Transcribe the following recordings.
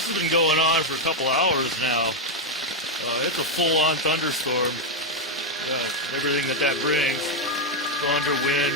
This has been going on for a couple hours now. It's a full-on thunderstorm. Everything that brings. Thunder, wind.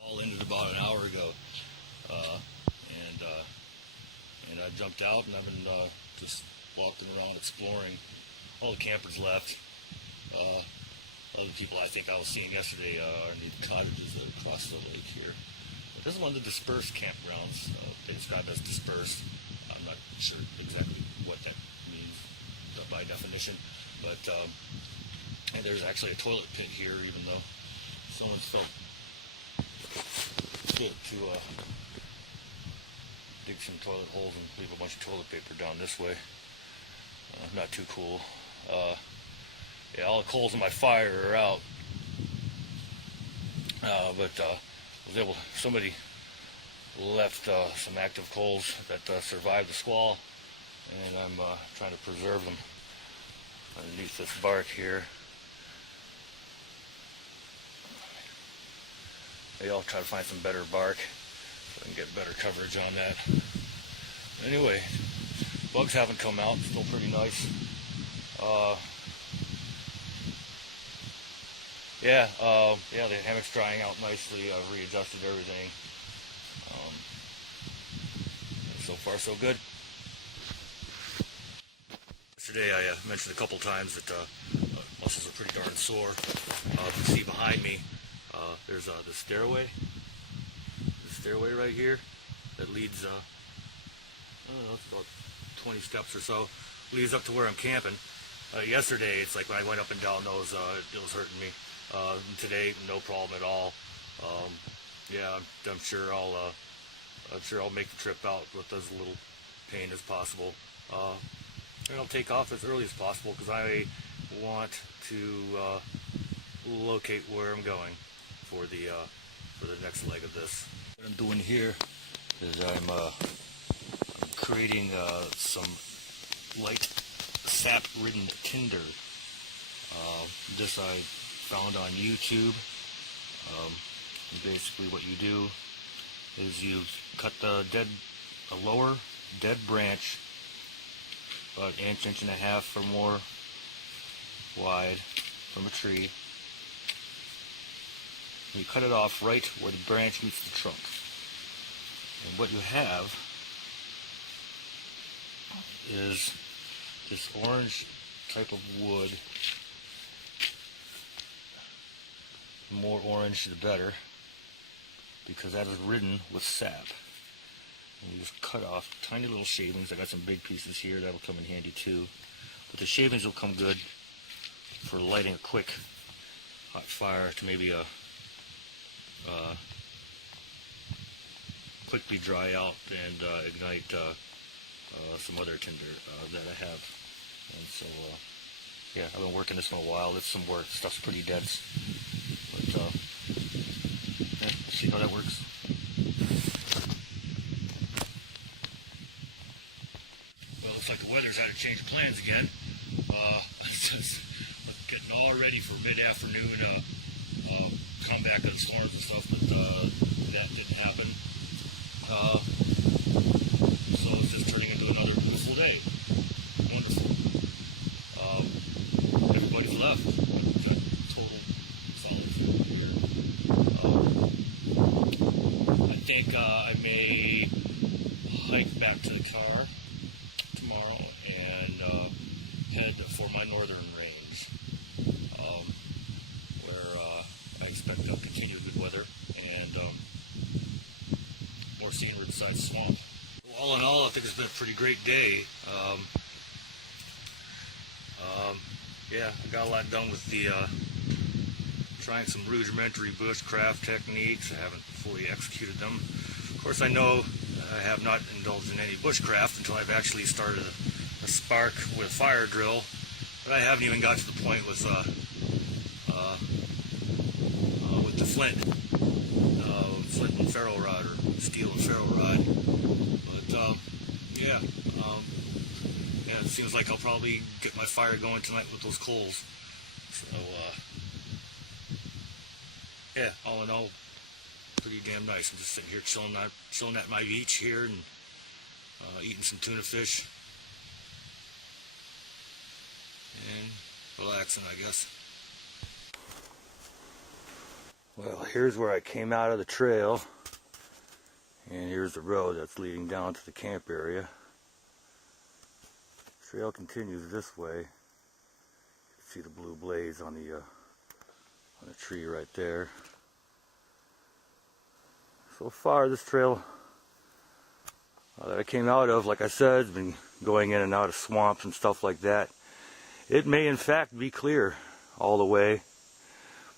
All ended about an hour ago. And I jumped out and I've been just walking around exploring. All the campers left. Other people I think I was seeing yesterday are in the cottages across the lake here. But this is one of the dispersed campgrounds. They describe as dispersed. I'm not sure exactly what that means by definition. But and there's actually a toilet pit here, even though someone's felt fit to dig some toilet holes and leave a bunch of toilet paper down this way. Not too cool. Yeah, all the coals in my fire are out. But was able. Somebody left some active coals that survived the squall, and I'm trying to preserve them underneath this bark here. Maybe I'll try to find some better bark so I can get better coverage on that. Anyway, bugs haven't come out. Still pretty nice. Yeah, the hammock's drying out nicely. I've readjusted everything. So far, so good. Yesterday, I mentioned a couple times that muscles are pretty darn sore. You can see behind me, there's the stairway. The stairway right here that leads, I don't know, it's about 20 steps or so, leads up to where I'm camping. Yesterday, it's like when I went up and down those, it was hurting me. Today, no problem at all. Yeah, I'm sure I'll make the trip out with as little pain as possible. And I'll take off as early as possible because I want to locate where I'm going for the next leg of this. What I'm doing here is I'm creating some light sap-ridden tinder. This I found on YouTube. Basically what you do is you cut the lower dead branch about an inch and a half or more wide from a tree. And you cut it off right where the branch meets the trunk. And what you have is this orange type of wood. The more orange the better, because that is ridden with sap. And you just cut off tiny little shavings. I got some big pieces here that'll come in handy too. But the shavings will come good for lighting a quick hot fire to maybe quickly dry out and ignite some other tinder that I have. And so yeah, I've been working this one a while. It's some work. Stuff's pretty dense. But yeah, let's see how that works. Well, looks like the weather's had to change plans again. It's getting all ready for mid-afternoon comeback of storms and stuff, but that didn't happen. So it's just turning into another beautiful day. Wonderful. Everybody's left. Got total silence here. I think I may hike back to the car tomorrow and head for my northern range, where I expect to continue good weather and more scenery besides swamp. All in all, I think it's been a pretty great day. Yeah, I got a lot done with the trying some rudimentary bushcraft techniques. I haven't fully executed them. Of course, I know I have not indulged in any bushcraft until I've actually started a spark with a fire drill. But I haven't even got to the point with the flint and ferro rod, or steel and ferro rod. But yeah, it seems like I'll probably get my fire going tonight with those coals. So yeah, all in all, pretty damn nice. I'm just sitting here chilling at my beach here and eating some tuna fish and relaxing, I guess. Well, here's where I came out of the trail, and here's the road that's leading down to the camp area. The trail continues this way. You can see the blue blaze on the tree right there. So far, this trail that I came out of, like I said, has been going in and out of swamps and stuff like that. It may in fact be clear all the way,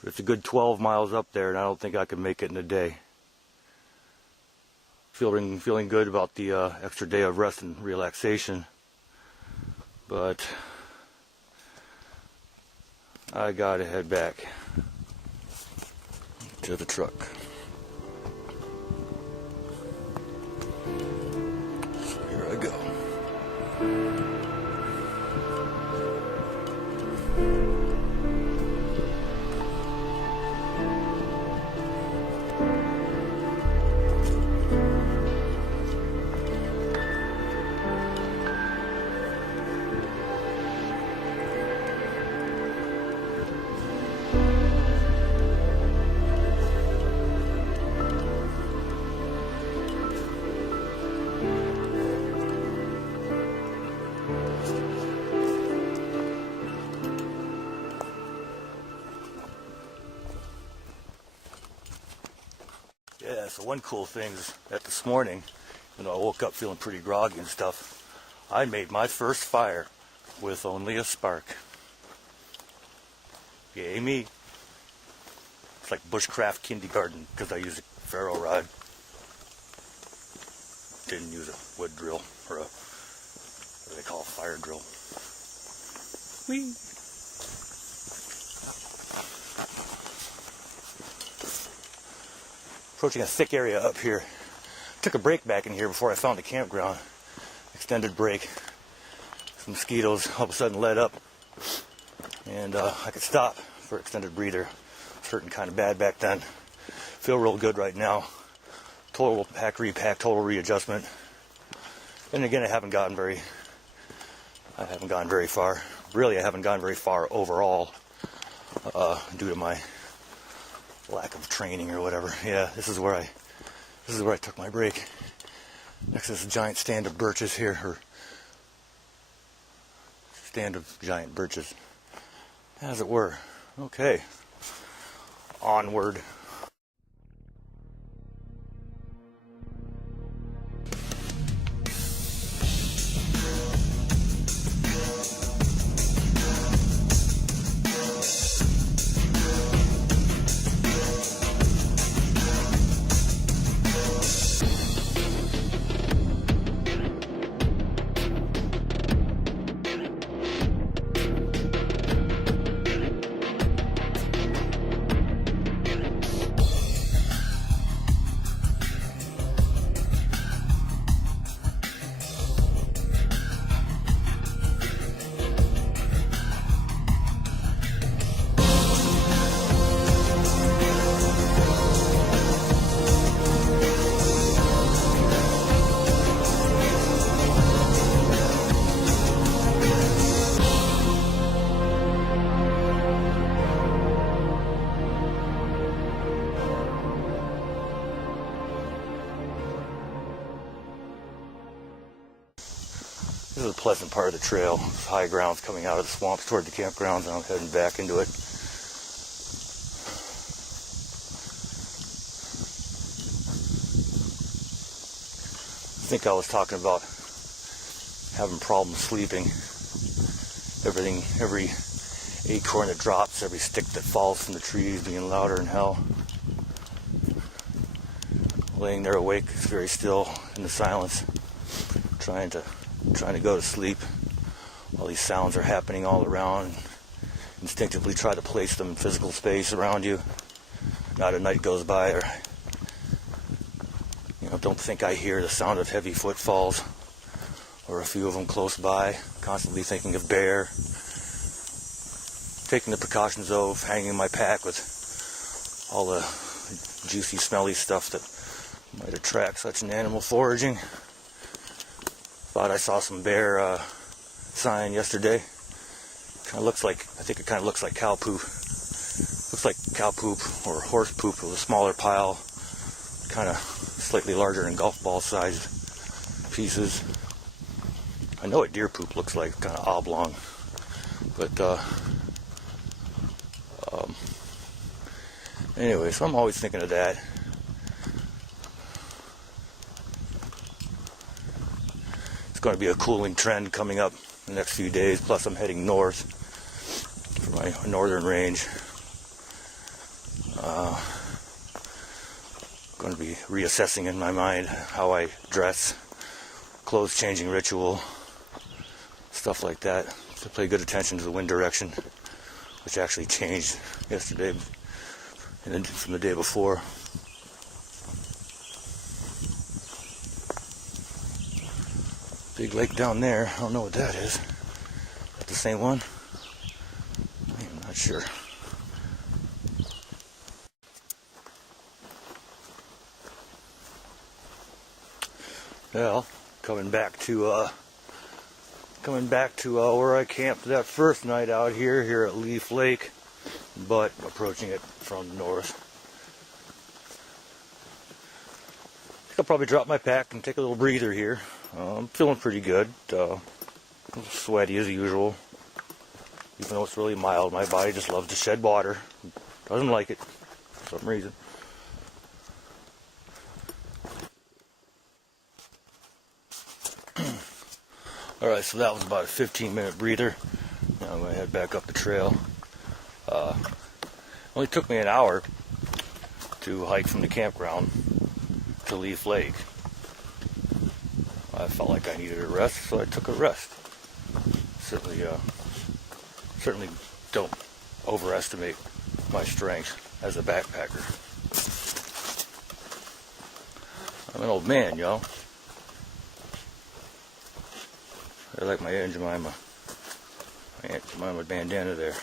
but it's a good 12 miles up there, and I don't think I can make it in a day. Feeling good about the extra day of rest and relaxation, but I gotta head back to the truck. So here I go. Yeah, so one cool thing is that this morning, I woke up feeling pretty groggy and stuff, I made my first fire with only a spark. Yay me. It's like bushcraft kindergarten because I used a ferro rod. Didn't use a wood drill or a, what do they call a fire drill. Whee! Approaching a thick area up here. Took a break back in here before I found the campground. Extended break. Some mosquitoes all of a sudden let up. And I could stop for extended breather. It was hurting kind of bad back then. Feel real good right now. Total pack, repack, total readjustment. And again, I haven't gone very far. Really, I haven't gone very far overall due to my lack of training or whatever. Yeah, this is where I took my break. Next to this giant stand of birches here, or stand of giant birches, as it were. Okay, onward. This is a pleasant part of the trail. It's high grounds coming out of the swamps toward the campgrounds, and I'm heading back into it. I think I was talking about having problems sleeping. Every acorn that drops, every stick that falls from the trees being louder than hell. Laying there awake, very still in the silence, trying to go to sleep while these sounds are happening all around, and instinctively try to place them in physical space around you. Not a night goes by or don't think I hear the sound of heavy footfalls or a few of them close by. Constantly thinking of bear. Taking the precautions of hanging my pack with all the juicy, smelly stuff that might attract such an animal foraging. Thought I saw some bear sign yesterday. Kind of looks like, I think it kind of looks like cow poop. Looks like cow poop or horse poop with a smaller pile, kind of slightly larger than golf ball sized pieces. I know what deer poop looks like, kind of oblong. But anyway, so I'm always thinking of that. It's going to be a cooling trend coming up in the next few days. Plus, I'm heading north for my northern range. Going to be reassessing in my mind how I dress, clothes changing ritual, stuff like that. To pay good attention to the wind direction, which actually changed yesterday and then from the day before. Big lake down there. I don't know what that is. Is that the same one? I'm not sure. Well, coming back to where I camped that first night out here at Leaf Lake, but approaching it from the north. I think I'll probably drop my pack and take a little breather here. I'm feeling pretty good. A little sweaty as usual. Even though it's really mild, my body just loves to shed water. Doesn't like it for some reason. Alright, so that was about a 15-minute breather. Now I'm going to head back up the trail. Only took me an hour to hike from the campground to Leaf Lake. I felt like I needed a rest, so I took a rest. Certainly don't overestimate my strength as a backpacker. I'm an old man, y'all. I like my Aunt Jemima bandana there.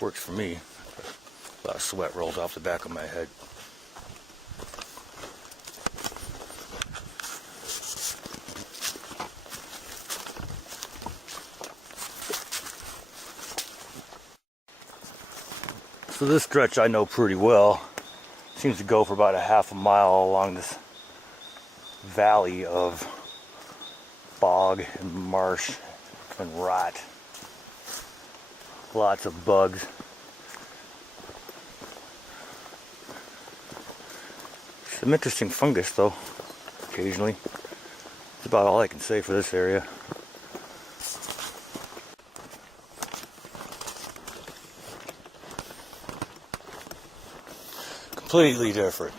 Works for me. A lot of sweat rolls off the back of my head. So this stretch I know pretty well. Seems to go for about a half a mile along this valley of bog and marsh and rot. Lots of bugs. Some interesting fungus though, occasionally. That's about all I can say for this area. Completely different.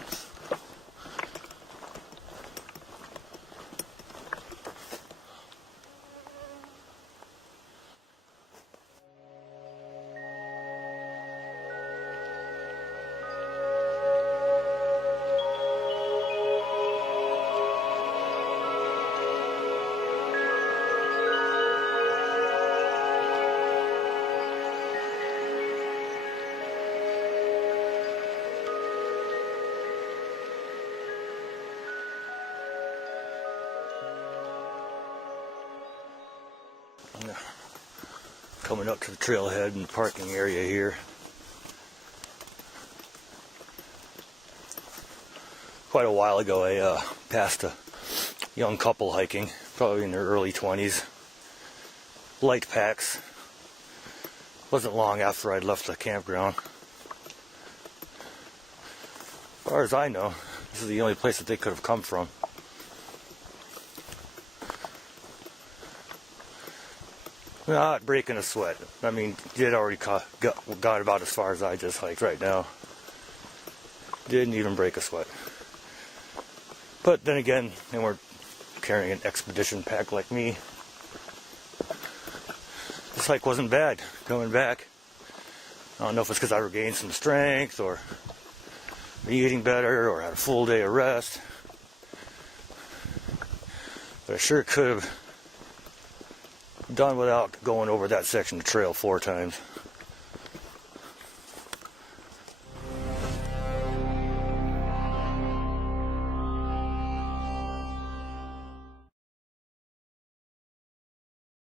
Coming up to the trailhead and parking area here. Quite a while ago I passed a young couple hiking, probably in their early 20s. Light packs. Wasn't long after I'd left the campground. As far as I know, this is the only place that they could have come from. Not breaking a sweat. I mean, it already got about as far as I just hiked right now. Didn't even break a sweat. But then again, they weren't carrying an expedition pack like me. This hike wasn't bad coming back. I don't know if it's because I regained some strength or eating better or had a full day of rest. But I sure could have done without going over that section of trail 4 times.